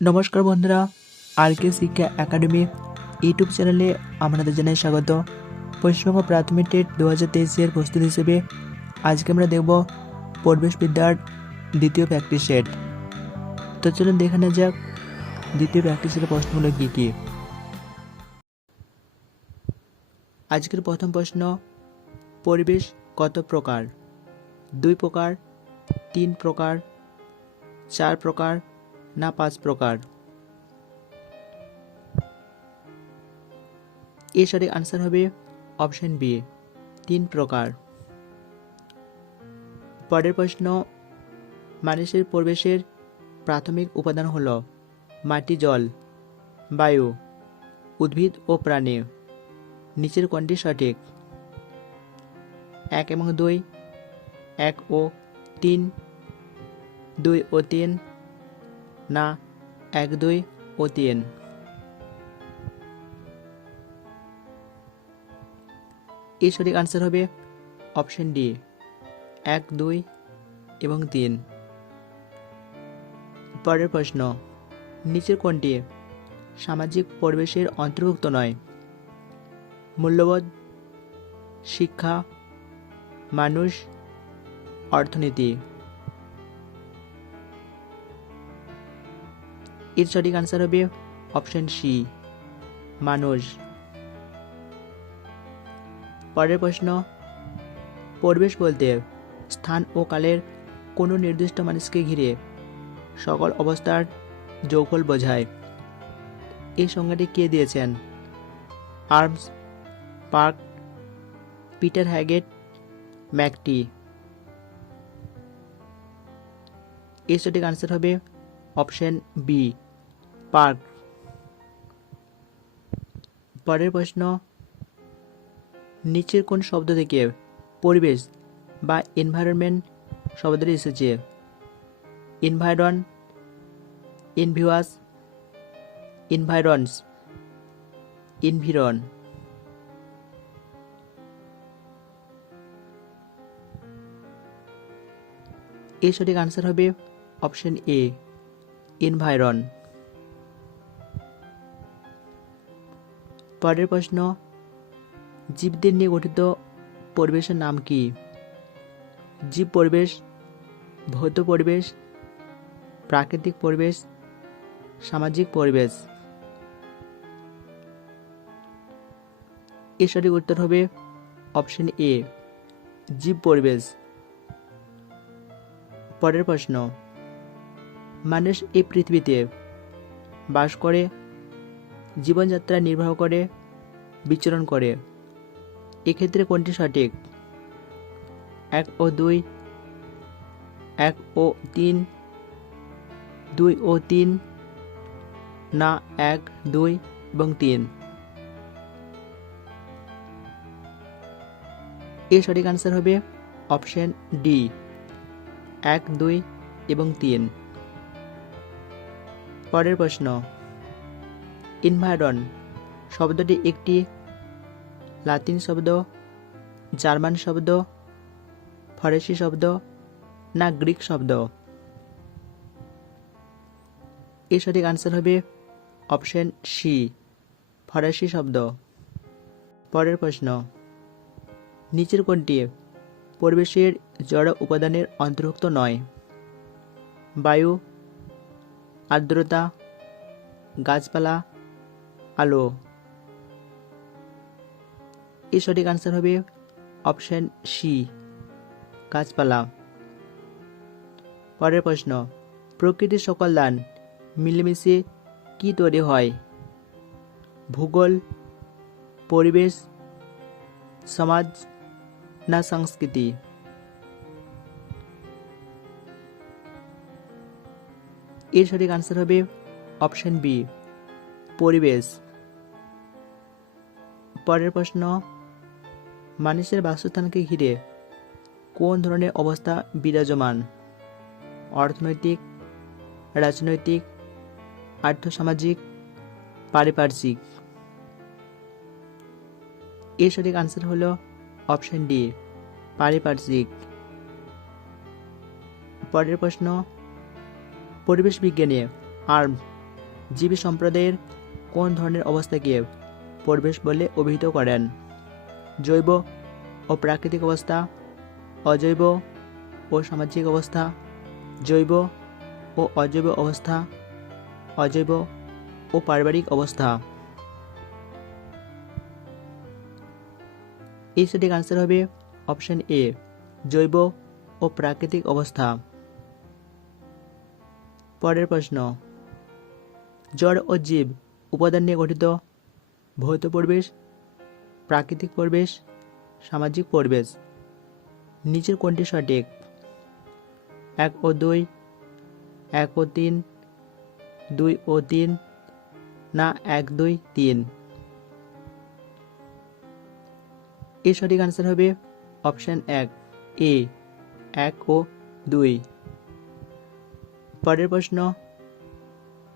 নমস্কার বন্ধুরা, আর কে শিক্ষা একাডেমি ইউটিউব চ্যানেলে আপনাদের জানাই স্বাগত। পশ্চিমবঙ্গ প্রাথমিক টেট 2023-এর প্রস্তুতি হিসেবে আজকে আমরা দেখব পরিবেশ বিদ্যার দ্বিতীয় প্র্যাকটিস সেট। তো চলুন দেখে নেওয়া যাক দ্বিতীয় প্র্যাকটিস সেটের প্রশ্নগুলো কী কী। আজকের প্রথম প্রশ্ন, পরিবেশ কত প্রকার? 2 প্রকার, 3 প্রকার, 4 প্রকার না 5 প্রকার? এর সঠিক আনসার হবে অপশন বি, 3 প্রকার। পরের প্রশ্ন, মানুষের পরিবেশের প্রাথমিক উপাদান হল মাটি, জল, বায়ু, উদ্ভিদ ও প্রাণী। নিচের কোনটি সঠিক? 1 এবং 2, 1 ও 3, 2 ও 3 না 1, 2 ও 3? এর সঠিক আনসার হবে অপশন ডি, 1, 2 এবং 3। পরের প্রশ্ন, নিচের কোনটি সামাজিক পরিবেশের অন্তর্ভুক্ত নয়? মূল্যবোধ, শিক্ষা, মানুষ, অর্থনীতি। এর সঠিক আনসার হবে অপশন সি, মানুষ। পরের প্রশ্ন, পরিবেশ বলতে স্থান ও কালের কোনো নির্দিষ্ট মানুষকে ঘিরে সকল অবস্থার যোগফল বোঝায়। এই সংজ্ঞাটি কে দিয়েছেন? আর্মস, পার্ক, পিটার হ্যাগেট, ম্যাকটি। এর সঠিক আনসার হবে অপশন বি, পার্ক। পরের প্রশ্ন, নিচের কোন শব্দ থেকে পরিবেশ বা এনভায়রনমেন্ট শব্দটি এসেছে? এনভায়রন, এনভিওয়াস, এনভায়রনস, এনভিরন। এর সঠিক আনসার হবে অপশন এ, এনভায়রন। পরের প্রশ্ন, জীবদের নিয়ে গঠিত পরিবেশের নাম কি? জীব পরিবেশ, ভৌত পরিবেশ, প্রাকৃতিক পরিবেশ, সামাজিক পরিবেশ। এর সঠিক উত্তর হবে অপশন এ, জীব পরিবেশ। পরের প্রশ্ন, মানুষ এই পৃথিবীতে বাস করে, জীবনযাত্রা নির্বাহ করে, বিচরণ করে। এক্ষেত্রে কোনটি সঠিক? 1 ও 2, 1 ও 3, 2 ও 3 না 1, 2 এবং 3? এর সঠিক আনসার হবে অপশন ডি, 1, 2 এবং 3। পরের প্রশ্ন, এনভায়রন শব্দটি একটি লাতিন শব্দ, জার্মান শব্দ, ফরাসি শব্দ না গ্রিক শব্দ? এর সঠিক আনসার হবে অপশন সি, ফরাসি শব্দ। পরের প্রশ্ন, নিচের কোনটি পরিবেশের জড় উপাদানের অন্তর্ভুক্ত নয়? বায়ু, আর্দ্রতা, গাছপালা, আলো। এর সঠিক আনসার হবে অপশন সি, গাছপালা। পরের প্রশ্ন, প্রকৃতির সকল দান মিলেমিশে কি তৈরি হয়? ভূগোল, পরিবেশ, সমাজ না সংস্কৃতি? এর সঠিক আনসার হবে অপশন বি, পরিবেশ। পরের প্রশ্ন, মানুষের বাসস্থানকে ঘিরে কোন ধরনের অবস্থা বিরাজমান? অর্থনৈতিক, রাজনৈতিক, আর্থসামাজিক, পারিপার্শ্বিক? এর সঠিক আনসার হলো অপশন ডি, পারিপার্শ্বিক। পরের প্রশ্ন, পরিবেশ বিজ্ঞানে আর্ম জীব সম্প্রদায়ের কোন ধরনের অবস্থাকে পরিবেশ বলে অভিহিত করেন? জৈব ও প্রাকৃতিক অবস্থা, অজৈব ও সামাজিক অবস্থা, জৈব ও অজৈব অবস্থা, অজৈব ও পারিবারিক অবস্থা। এই সঠিক আনসার হবে অপশন এ, জৈব ও প্রাকৃতিক অবস্থা। পরের প্রশ্ন, জড় ও জীব উপাদান নিয়ে গঠিত ভৌত পরিবেশ, প্রাকৃতিক পরিবেশ, সামাজিক পরিবেশ, নিচের কোনটি সঠিক? 1 ও 2, 1 ও 3, 2 ও 3, না 1, 2, 3? এর সঠিক আনসার হবে অপশন 1 এ, 1 ও 2। পরের প্রশ্ন,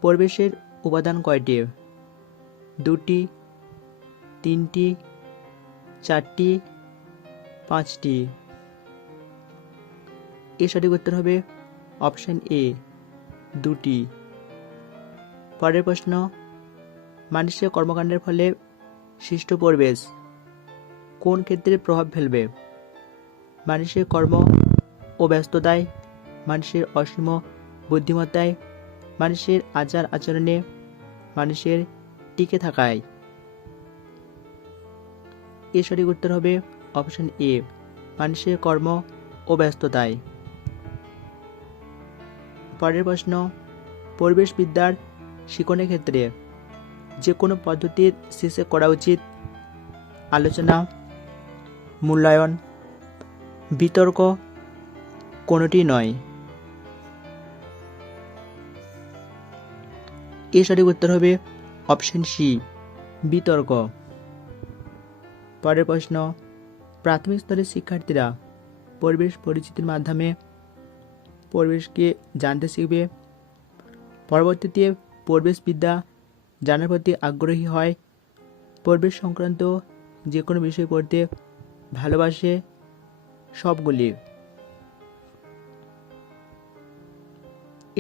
পরিবেশের উপাদান কয়টি? 2টি, 3টি, 4টি, 5টি? এর সঠিক উত্তর হবে অপশন এ, 2টি। পরের প্রশ্ন, মানুষের কর্মকাণ্ডের ফলে সৃষ্ট পরিবেশ কোন ক্ষেত্রে প্রভাব ফেলবে? মানুষের কর্ম ও ব্যস্ততায়, মানুষের অসীম বুদ্ধিমত্তায়, মানুষের আচার আচরণে, মানুষের টিকে থাকায়? এর সঠিক উত্তর হবে অপশন এ, মানুষের কর্ম ও ব্যস্ততায়। পরের প্রশ্ন, পরিবেশবিদ্যার শিক্ষণের ক্ষেত্রে যে কোনো পদ্ধতির শেষে করা উচিত আলোচনা, মূল্যায়ন, বিতর্ক, কোনোটি নয়? এর সঠিক উত্তর হবে অপশন সি, বিতর্ক। পরের প্রশ্ন, প্রাথমিক স্তরের শিক্ষার্থীরা পরিবেশ পরিচিতির মাধ্যমে পরিবেশকে জানতে শিখবে, পরবর্তীতে পরিবেশবিদ্যা জানার প্রতি আগ্রহী হয়, পরিবেশ সংক্রান্ত যে কোনো বিষয় পড়তে ভালোবাসে, সবগুলি?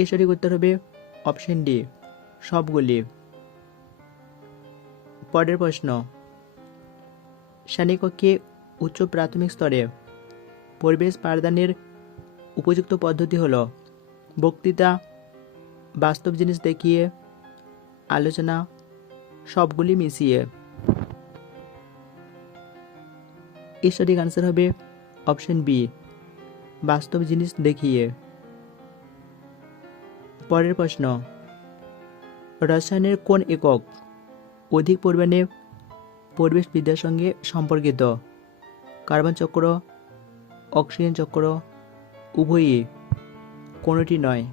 এর সঠিক উত্তর হবে অপশন ডি, সবগুলি। পরের প্রশ্ন, শ্রেণীকক্ষে উচ্চ প্রাথমিক স্তরে পরিবেশ পাঠদানের উপযুক্ত পদ্ধতি হল বক্তৃতা, বাস্তব জিনিস দেখিয়ে, আলোচনা, সবগুলি মিশিয়ে? এর সঠিক আনসার হবে অপশন বি, বাস্তব জিনিস দেখিয়ে। পরের প্রশ্ন, রসায়নের কোন একক অধিক পরিমাণে পরিবেশবিদ্যার সঙ্গে সম্পর্কিত? কার্বন চক্র, অক্সিজেন চক্র, উভয়ই, কোনোটি নয়?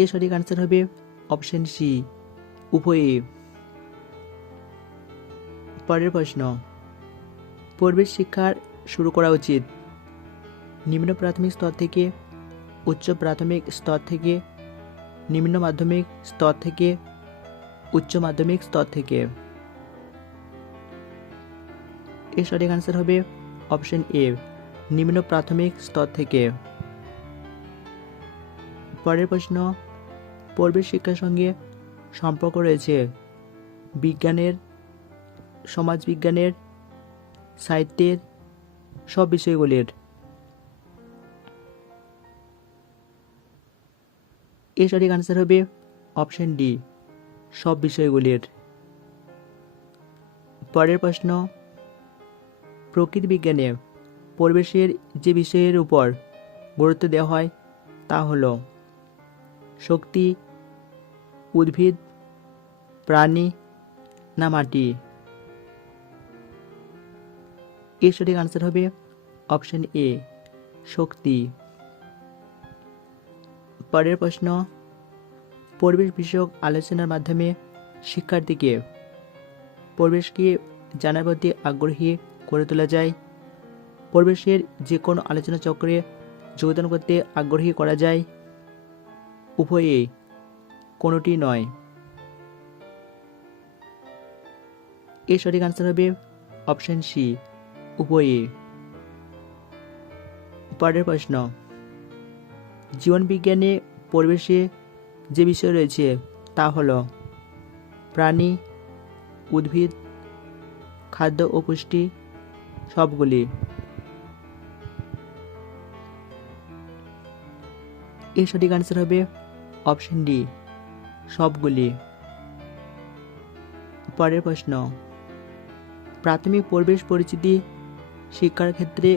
এর সঠিক আনসার হবে অপশন সি, উভয়ই। পরের প্রশ্ন, পরিবেশ শিক্ষার শুরু করা উচিত নিম্ন প্রাথমিক স্তর থেকে, উচ্চ প্রাথমিক স্তর থেকে, নিম্ন মাধ্যমিক স্তর থেকে, উচ্চ মাধ্যমিক স্তর থেকে? এর সঠিক আনসার হবে অপশন এ, নিম্ন প্রাথমিক স্তর থেকে। পরের প্রশ্ন, পরিবেশ শিক্ষার সঙ্গে সম্পর্ক রয়েছে বিজ্ঞানের, সমাজবিজ্ঞানের, সাহিত্যের, সব বিষয়গুলির? এর সঠিক আনসার হবে অপশন ডি, সব বিষয়গুলির। পরের প্রশ্ন, প্রকৃতি বিজ্ঞানে পরিবেশের যে বিষয়ের উপর গুরুত্ব দেওয়া হয় তা হল শক্তি, উদ্ভিদ, প্রাণী, না মাটি? এর সঠিক আনসার হবে অপশন এ, শক্তি। পরের প্রশ্ন, পরিবেশ বিষয়ক আলোচনার মাধ্যমে শিক্ষার্থীকে পরিবেশকে জানার প্রতি আগ্রহী করে তোলা যায়, পরিবেশের যে কোনো আলোচনা চক্রে যোগদান করতে আগ্রহী করা যায়, উভয়ই, কোনোটি নয়? এর সঠিক আনসার হবে অপশন সি, উভয়ই। পরের প্রশ্ন, জীবনবিজ্ঞানে পরিবেশে যে বিষয় রয়েছে তা হলো প্রাণী, উদ্ভিদ, খাদ্য ও পুষ্টি সবগুলি। এর সঠিক আনসার হবে অপশন ডি, সবগুলি। পরের প্রশ্ন, প্রাথমিক পরিবেশ পরিচিতি শিক্ষার ক্ষেত্রে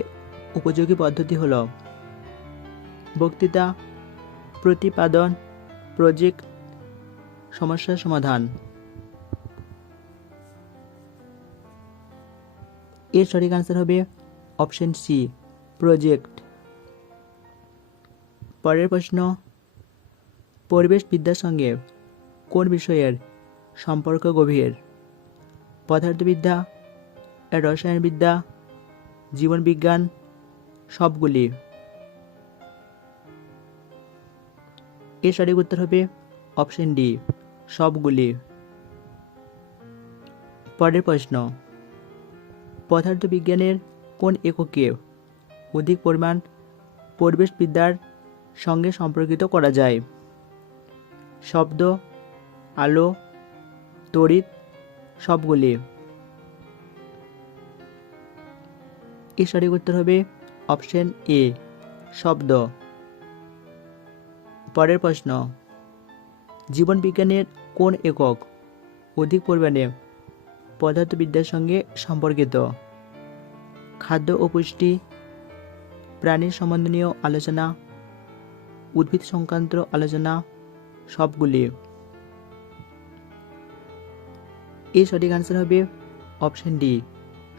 উপযোগী পদ্ধতি হল বক্তৃতা, প্রতিপাদন, প্রজেক্ট, সমস্যা সমাধান। এর সঠিক আনসার হবে অপশন সি, প্রজেক্ট। পরের প্রশ্ন, পরিবেশবিদ্যার সঙ্গে কোন বিষয়ের সম্পর্ক গভীর? পদার্থবিদ্যা, রসায়নবিদ্যা, জীবনবিজ্ঞান সবগুলি। এর সঠিক উত্তর হবে অপশন ডি, সবগুলি। পরের প্রশ্ন, পদার্থবিজ্ঞানের কোন এককে অধিক পরিমাণ পরিবেশবিদ্যার সঙ্গে সম্পর্কিত করা যায়? শব্দ, আলো, তড়িৎ সবগুলি। এর সঠিক উত্তর হবে অপশন এ, শব্দ। পরের প্রশ্ন, জীবনবিজ্ঞানের কোন একক অধিক পরিমাণে পদার্থবিদ্যার সঙ্গে সম্পর্কিত? খাদ্য ও পুষ্টি, প্রাণীর সম্বন্ধীয় আলোচনা, উদ্ভিদ সংক্রান্ত আলোচনা সবগুলি। এর সঠিক আনসার হবে অপশন ডি,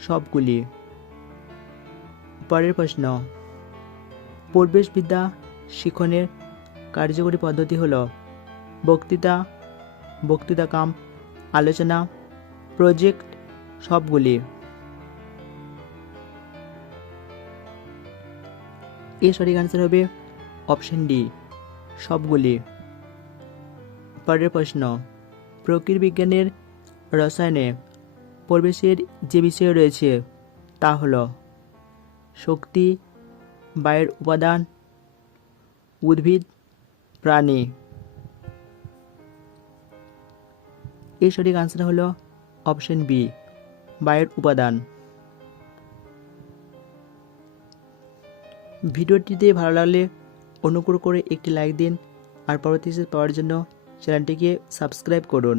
সবগুলি। পরের প্রশ্ন, পরিবেশবিদ্যা শিক্ষণের কার্যকরী পদ্ধতি হল বক্তৃতা, বক্তৃতাকাম, আলোচনা, প্রজেক্ট সবগুলি। এর সঠিক আনসার হবে অপশন ডি, সবগুলি। পরের প্রশ্ন, প্রকৃতিবিজ্ঞানের রসায়নে পরিবেশের যে বিষয় রয়েছে তা হল শক্তি, বায়ুর উপাদান, উদ্ভিদ, প্রাণী। এর সঠিক আনসার হলো অপশন বি, বায়ুর উপাদান। ভিডিওটিতে ভালো লাগলে অনুগ্রহ করে একটি লাইক দিন আর পরবর্তী পাওয়ার জন্য চ্যানেলটিকে সাবস্ক্রাইব করুন।